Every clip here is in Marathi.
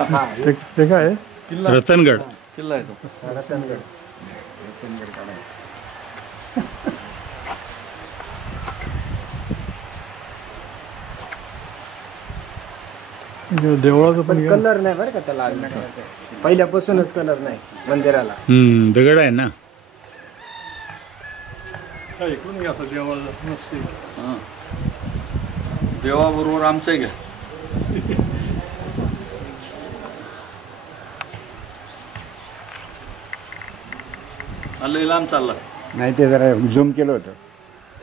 ते काय आहे? रतनगड किल्ला आहे तो. रतनगड. देवळाचं पण कलर नाही बरं का त्याला, पहिल्यापासूनच कलर नाही मंदिराला. दगड आहे ना. इकडून घ्या देवळाचं मस्त. देवाबरोबर आमचं घ्या. लय लांब चालला नाही, ते जरा झूम केलं होतं.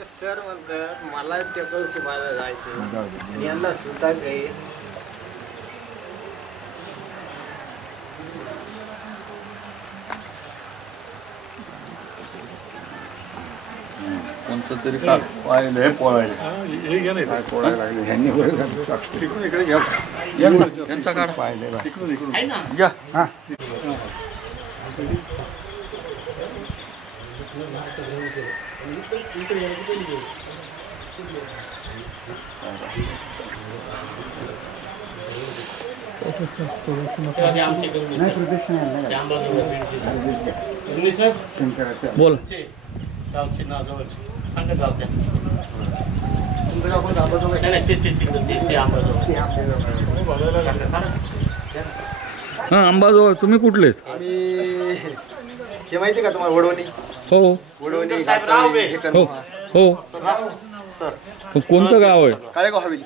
सर म्हणतात मला ते शिवायला जायचं, यांना सुद्धा काही कोणतं तरी का पाहिलं हे पोळायला. हे घ्या नाही पोळायला लागले ह्यांनी बरं झालं साक्षी. इकडून इकडे घ्या. यांचा काढ पाहिले बा. इकडून इकडून या. हा नाही प्रदक्षिणा शंकराच्या बोल. तुमचं गाव कोणतं? अंबाजोगाई? हा अंबाजोगाई. तुम्ही कुठले? आणि हे माहिती का तुम्हाला वडवणी? हो वडवणी हो हो. सर कोणतं गाव आहे? काळेगाव हवेली.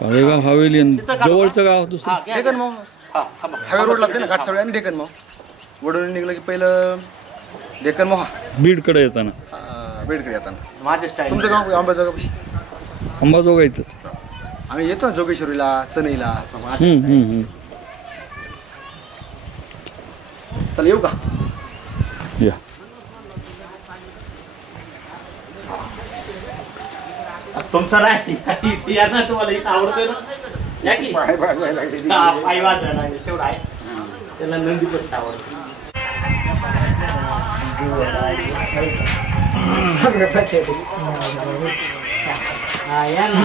काळेगाव हवेली. जवळचं गाव दुसरं डेकन माव. हायवे रोडला ना घाटसावळी आणि डेकन माव. वडवणी निघलं की पहिलं डेकन माव. बीडकडे येताना बेडकडे येताना. तुमचं गाव अंबाजोगाई? अंबाजोगाईत. आम्ही येतो ना जोगेश्वरीला, चनईला. चला येऊ का? या. तुमचं नाही या ना, तुम्हाला इथं आवडतोय ना, या की पाय भाजायला लागले. पाय वाजायला लागले तेवढं आहे. त्याला नंदी पण आवडते. या ना.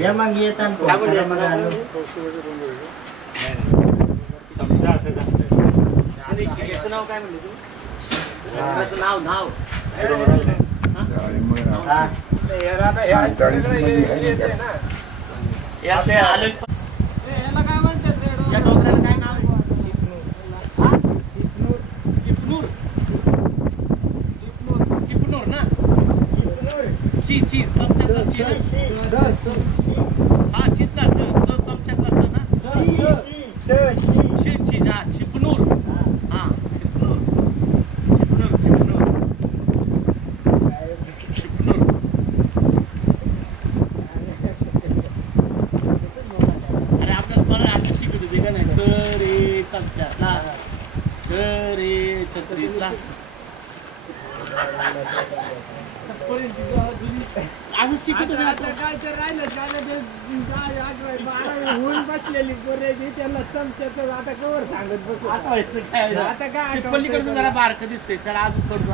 या मग येतात समजा असं आणि याचं नाव काय म्हणलं तू? नाव नाव आलं. याला काय म्हणतात? या डोंगराला काय नाव आहे? चिपनूर. चिपनूर ना. ची ची चमच्यातला ची ना. हा चितला चमच्यातला च ना. ची ची हा चिपनूर. हा चिपनूर चिपनूर चिपनूर चिपनूर. अरे आपल्याला बरं असं शिकवत होते का नाही? च रे चमच्यातला, च रे छत्रीतला. असं शिकत होते. बसलेली त्यांना चमच्याचं आता कवर सांगत बसू. आता काय पलीकडचं जरा बारकं दिसतंय. चला अजून चढू.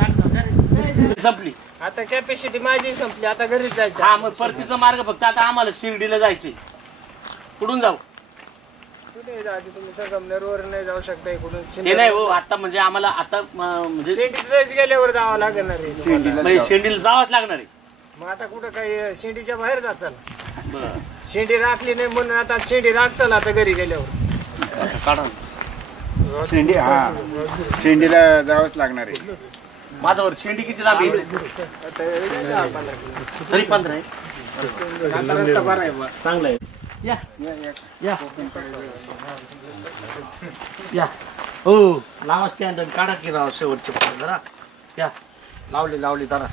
संपली आता कॅपॅसिटी माझी संपली. आता घरीच जायचं. हा मग परतीचा मार्ग फक्त आता आम्हाला शिर्डीला जायचंय. कुठून जाऊ? कुठे जायचं? तुम्ही संगमनेरवर नाही जाऊ शकता इकडून. ते नाही हो, आता म्हणजे आम्हाला आता म्हणजे शेंडीलाच गेल्यावर जावं लागणार आहे. शेंडीला जावंच लागणार आहे. मग आता कुठं काही शेंडीच्या बाहेर जाचाल? शेंडी राखली नाही म्हणून आता शेंडी राख. चला आता घरी गेल्यावर काढा शेंडी. हा शेंडीला जावंच लागणार आहे. माझ्यावर शेंडी किती लांब आहे? तरी 15 आहे. रस्ता बरा आहे. चांगला आहे. या या या. हो लावा स्टँड काढा की राव शेवटचे जरा. या लावली जरा.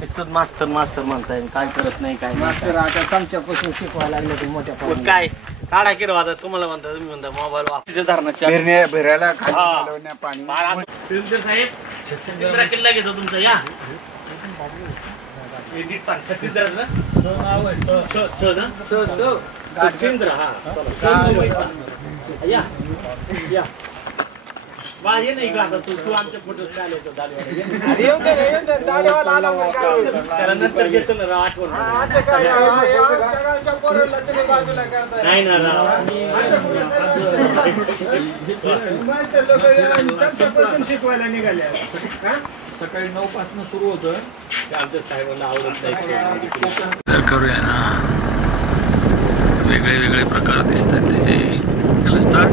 नुसतं मास्तर मास्तर म्हणताय, काय करत नाही काय मास्तर. आता चमच्यापासून शिकवायला लागले ते मोठ्या मग काय काढा की राव. आता तुम्हाला म्हणता, तुम्ही म्हणता मोबाईल वापरायच्या धरणाच्या भरायला पाणी. साहेब छत्तीसगड किल्ला घेतो तुमचा. या छत्तीसगड. हा या या वा ये नाही आता तू आमच्या फोटो चालू येतो त्याला नंतर घेतो ना आठवण नाही ना शिकवायला निघाले सकाळी 9 पासून सुरू होतं. आमच्या साहेबांना आवडत नाही. तर करूया ना, वेगळे वेगळे प्रकार दिसत आहेत त्याचे. स्टार्ट.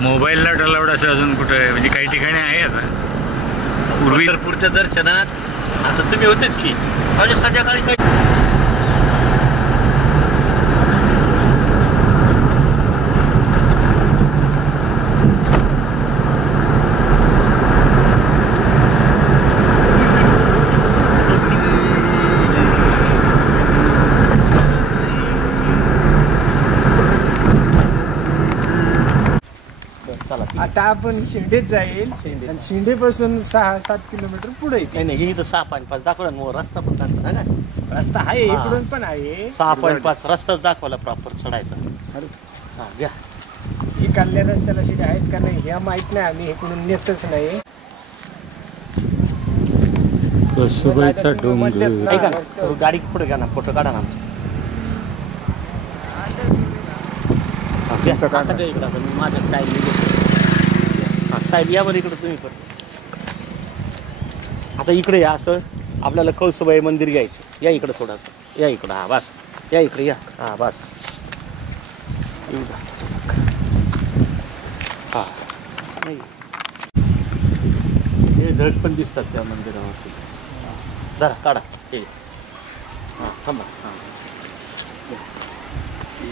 मोबाईलला अलाउड असं अजून कुठं, म्हणजे काही ठिकाणी आहे आता. पूर्वी पुढच्या दर्शनात आता तुम्ही होतेच की म्हणजे संध्याकाळी काही आता आपण शिंदेत जाईल आणि शिंदेपासून 6-7 किलोमीटर पुढे नाही नाही इथं 6.5 दाखवला मग रस्ता पण दाखवला ना. रस्ता आहे इकडून पण आहे. 6.5 रस्ताच दाखवला प्रॉपर चढायचा. हा घ्या. ही काढल्या रस्त्याला शिडे आहेत का नाही ह्या माहित नाही, आम्ही इकडून नेतच नाही. गाडी पुढे घ्या ना, फोटो काढा ना. माझ्या टाईम साहेब या बरं इकडं तुम्ही पण. आता इकडे या, असं आपल्याला कळसुबाई मंदिर घ्यायचं. या इकडं थोडंसं, या इकडं. हा बस, या इकडे या. हा बस. हा हे ढग पण दिसतात त्या मंदिरावरती. जरा काढा हे. हां थांबा. हां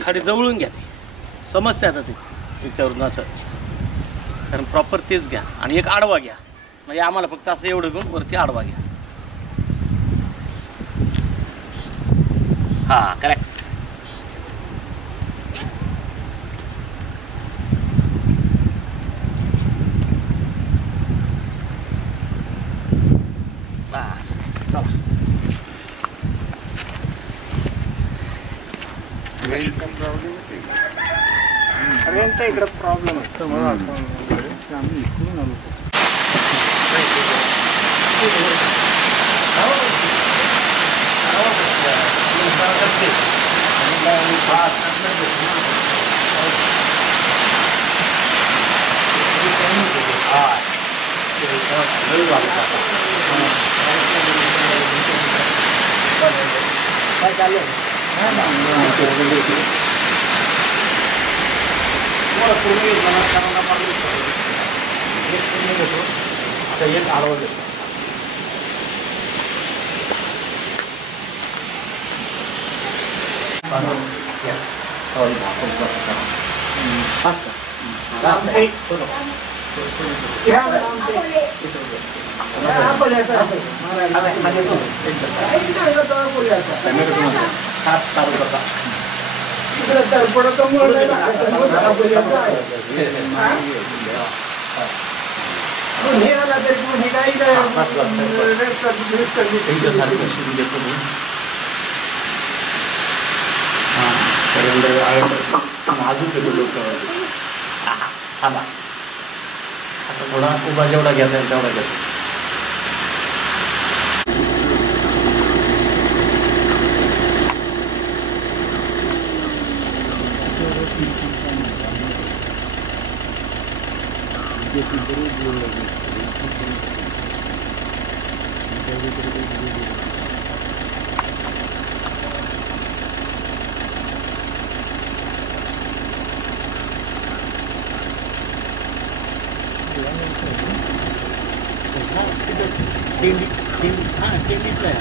खाली जवळून घ्या, ते समजते आता ते त्याच्यावरून असं. कारण प्रॉपर तेच घ्या आणि एक आडवा घ्या, म्हणजे आम्हाला फक्त असं एवढं घेऊन वरती आडवा घ्या. हा करेक्ट. बस चला. रेंजचा इकडं प्रॉब्लेम आहे. काय चालू आता एक आडवा देतो. थांबा. आता थोडा उभा जेवढा घ्यायचा आहे तेवढा घ्यायचा. दिंडी. हां दिंडीतलं आहे.